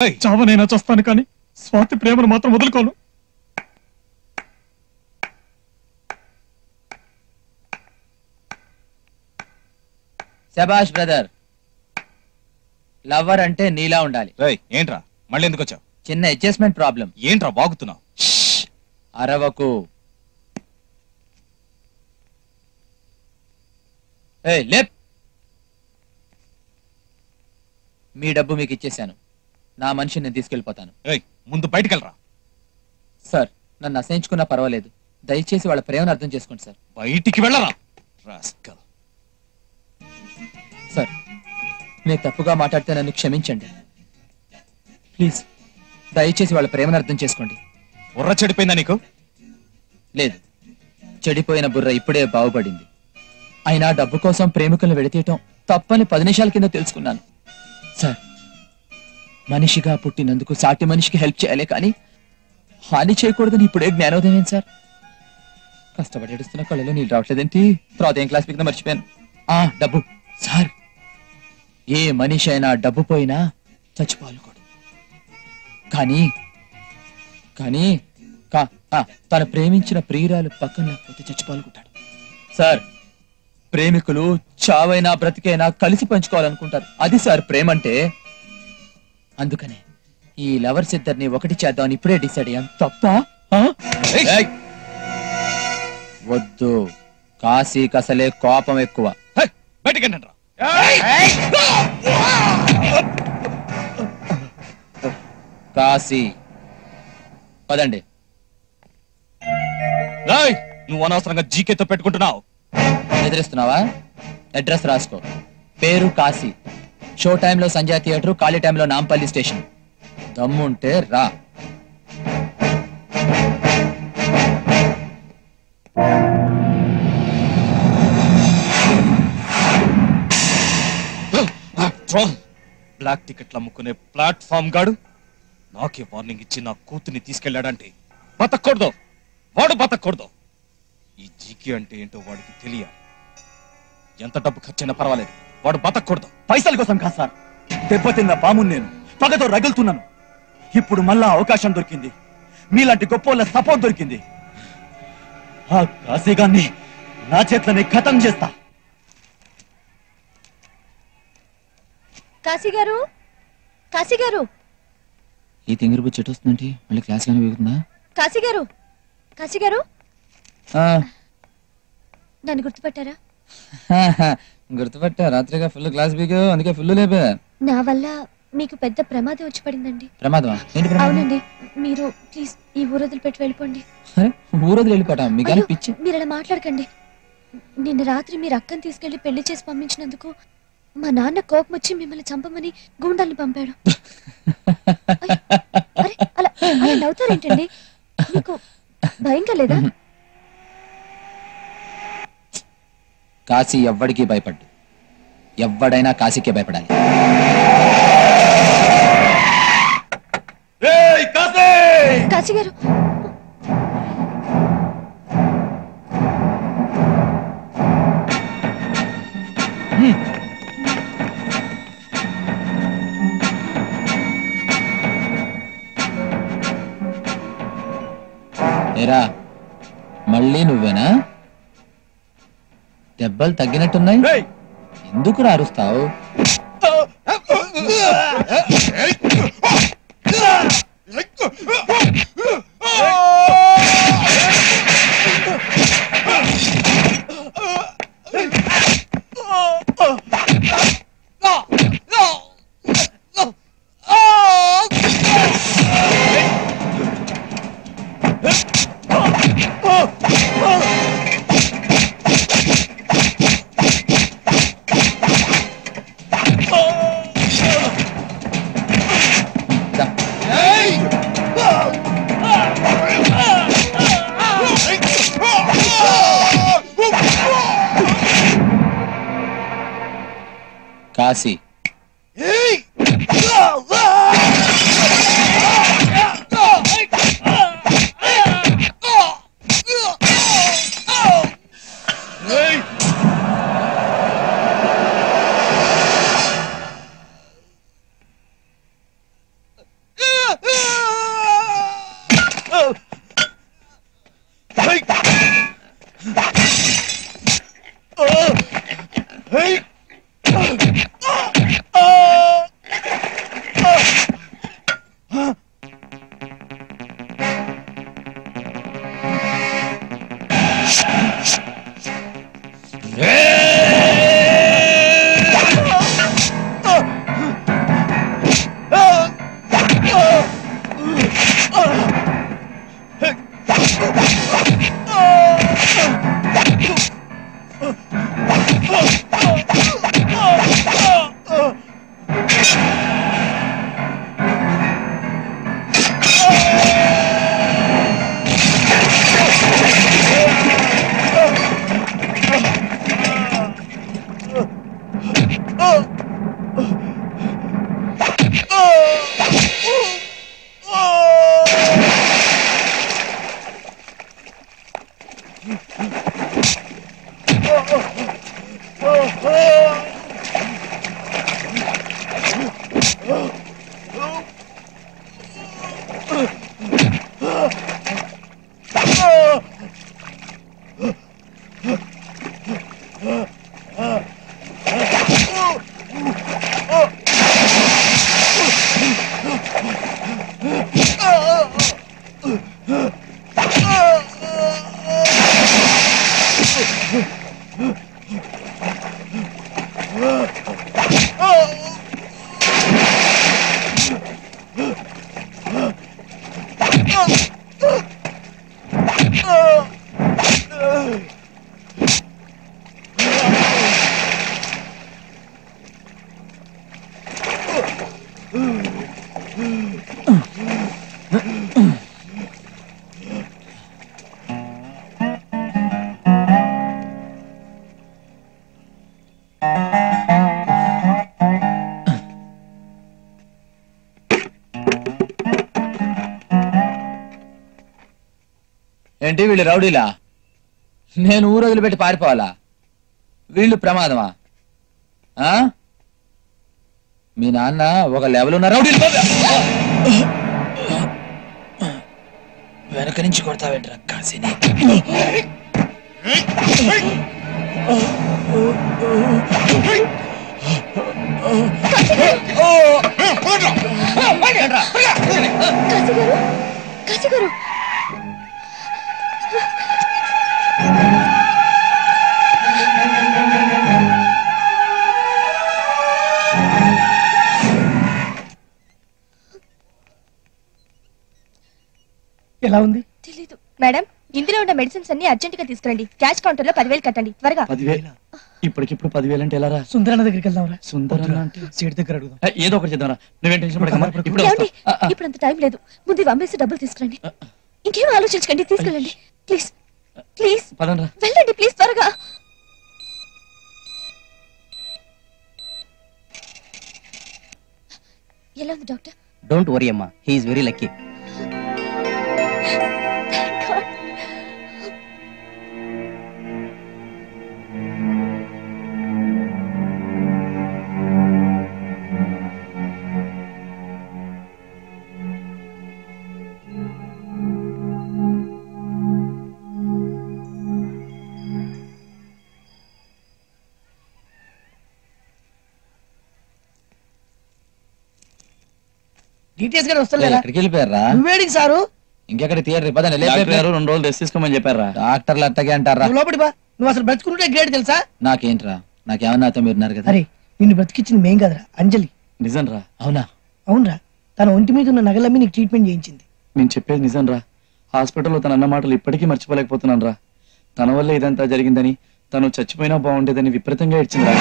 చావనైనా చూస్తాను కానీ స్వాతి ప్రేమను మాత్రం వదులుకోను. శబాష్ బ్రదర్. లవర్ అంటే నీలా ఉండాలి. ఏంట్రా మళ్ళీ ఎందుకు వచ్చావు? చిన్న అడ్జస్ట్మెంట్ ప్రాబ్లం. ఏంట్రా బాగుతున్నావు? అరవకు. లేప్. మీ డబ్బు మీకు ఇచ్చేశాను. నా మనిషిని నేను తీసుకెళ్ళిపోతాను. ముందు బయటికి వెళ్ళరా. సార్ నన్ను అసహించుకున్నా పర్వాలేదు, దయచేసి వాళ్ళ ప్రేమను అర్థం చేసుకోండి సార్. బయటికి వెళ్ళరా. సార్ నేను తప్పుగా మాట్లాడితే నన్ను క్షమించండి ప్లీజ్. దయచేసి వాళ్ళ ప్రేమను అర్థం చేసుకోండి. బుర్ర చెడిపోయిందా నీకు? లేదు, చెడిపోయిన బుర్ర ఇప్పుడే బాగుపడింది. అయినా డబ్బు కోసం ప్రేమికులను విడతీయటం తప్పని 10 నిమిషాల కింద తెలుసుకున్నాను. సార్ మనిషిగా పుట్టినందుకు సాటి మనిషికి హెల్ప్ చేయాలి కానీ హాని చేయకూడదని ఇప్పుడే జ్ఞానోదయం సార్. కష్టపడి ఏడుస్తున్న కళ్ళలో నీళ్ళు రావట్లేదేంటి? తర్వాత ఏం క్లాస్ పీకినా మర్చిపోయాను. డబ్బు సార్, ఏ మనిషి అయినా డబ్బు పోయినా చచ్చిపోవాలకూడదు. కానీ కానీ తను ప్రేమించిన ప్రియురాలు పక్కన లేకపోతే చచ్చిపోవాలనుకుంటాడు. సార్ ప్రేమికులు చావైనా బ్రతికైనా కలిసి పంచుకోవాలనుకుంటారు. అది సార్ ప్రేమ అంటే. అందుకనే ఈ లవర్స్ ఇద్దరిని ఒకటి చేద్దామని ఇప్పుడే డిసైడ్ అయ్యాం. తప్ప వద్దు, కాశీకి అసలే కోపం ఎక్కువ. కాశీ పదండి. నువ్వు అనవసరంగా జీకేతో పెట్టుకుంటున్నావు. ఎదిరిస్తున్నావా? అడ్రస్ రాసుకో. పేరు కాశీ. షో టైంలో సంజయ్ థియేటర్, ఖాళీ టైంలో నాంపల్లి స్టేషన్. దమ్ముంటే రా. బ్లాక్ టికెట్లు అమ్ముకునే ప్లాట్ఫామ్ గాడు నాకే వార్నింగ్ ఇచ్చి నా కూతుర్ని తీసుకెళ్లాడంటే బతకూడదు, వాడు బతకూడదు. ఈ జీకే అంటే ఏంటో వాడికి తెలియాలి. ఎంత డబ్బు ఖర్చైనా పర్వాలేదు, వాడు బతకూడదు. పైసల కోసం కాదు సార్, దెబ్బతిన్న పాము నేను పగతో రగులుతున్నాను. ఇప్పుడు మళ్ళా అవకాశం దొరికింది, మీలాంటి గొప్ప సపోర్ట్ దొరికింది. ఆ కాశీగాన్ని నా చేతులని ఖతం చేస్తా. కాశీ గారు, కాశీ గారు. ఈ తింగిరిపు చెట్టు వస్తుందంటే మళ్ళీ క్లాస్ గానే వేగుతుందా? కాశీ గారు, కాశీ గారు. నన్ను గుర్తుపట్టారా? గుర్తుపట్టా. రాత్రిగా ఫుల్ క్లాస్ బీగా, అందుకే ఫుల్ లేపా. నా వల్ల మీకు పెద్ద ప్రమాదం వచ్చి పడిందండి. ప్రమాదమా? ఏంటి ప్రమాదం? అవునండి, మీరు ప్లీజ్ ఈ ఊరు వదిలిపెట్టి వెళ్ళిపోండి. ఊరు వదిలి వెళ్ళిపోవటం మీకు పిచ్చి? మీరు అలా మాట్లాడకండి. నిన్న రాత్రి మీరు అక్కని తీసుకెళ్లి పెళ్లి చేసి పంపించినందుకు మా నాన్న కోపం వచ్చి మిమ్మల్ని చంపమని గూండాల్ని పంపాడు. అలా అలా నవ్వుతారేంటండి? మీకు భయంగా లేదా? కాశీ ఎవ్వడికి భయపడ్డు. ఎవ్వడైనా కాశీకే భయపడాలి. కాశీ గారు, ఏరా మళ్ళీ నువ్వేనా? దెబ్బలు తగ్గినట్టున్నాయి, ఎందుకు రారుస్తావు? కాశీ ఏంటి వీళ్ళు రౌడీలా? నేను ఊరు వదిలిపెట్టి పారిపోవాలా? వీళ్ళు ప్రమాదమా? మీ నాన్న ఒక లెవెల్ ఉన్న రౌడీలు. వెనక నుంచి కొడతావేంట్రా కాసిని? ఎలా ఉంది? తెలీదు మేడం. ఇందులో ఉన్న మెడిసిన్స్ అన్ని అర్జెంట్ గా తీసుకురండి. క్యాష్ కౌంటర్ లో 10,000 కట్టండి త్వరగా. 10,000? ఇప్పటికిప్పుడు 10,000 అంటే ఎలా రా? సుందరన్న దగ్గరికి వెళ్దాంరా. సుందరన్న అంటే సీట్ దగ్గర అడుగుదాం. ఏదో ఒకటి చేద్దాంరా. నువ్వేం టెన్షన్ పడకమ్మా. ఇప్పుడు అంత టైం లేదు. ముందు అమ్మేసి డబ్బులు తీసుకురండి. ఇంకేం ఆలోచించకండి. తీసుకెళ్ళండి ప్లీజ్. ప్లీజ్ వెళ్ళండి ప్లీజ్ త్వరగా. ఎలా ఉంది డాక్టర్? డోంట్ వరీ అమ్మా, he is very lucky. Details గారు వస్తలేరా? ఎక్కడికి వెళ్ళిపోయారా? నువ్వేడికి సారు? ఇంకెక్కడ థియేటర్ పదండి. 2 రోజులు రెస్ట్ తీసుకోమని చెప్పారా? డాక్టర్లు అట్టగే అంటారా? నువ్వు లోపడి బా. నువ్వు అసలు బ్రతుకుంటే గ్రేట్ తెలుసా? నాకేంట్రా? నాకేమన్నా మీరున్నారు కదా. అరే నిన్ను బ్రతికిచ్చింది మేం కదరా, అంజలి. నిజం రా. అవునా? అవునరా. తన ఒంటి మీద ఉన్న నగలమ్మి నీకు ట్రీట్మెంట్ చేయించింది. నేను చెప్పేది నిజం రా. హాస్పిటల్లో తన అన్న మాటలు ఇప్పటికీ మర్చిపోలేకపోతున్నాను రా. తన వల్ల ఇదంతా జరిగిందని, తను చచ్చిపోయినా బాగుండేదని విపరీతంగా ఏడ్చింది రా.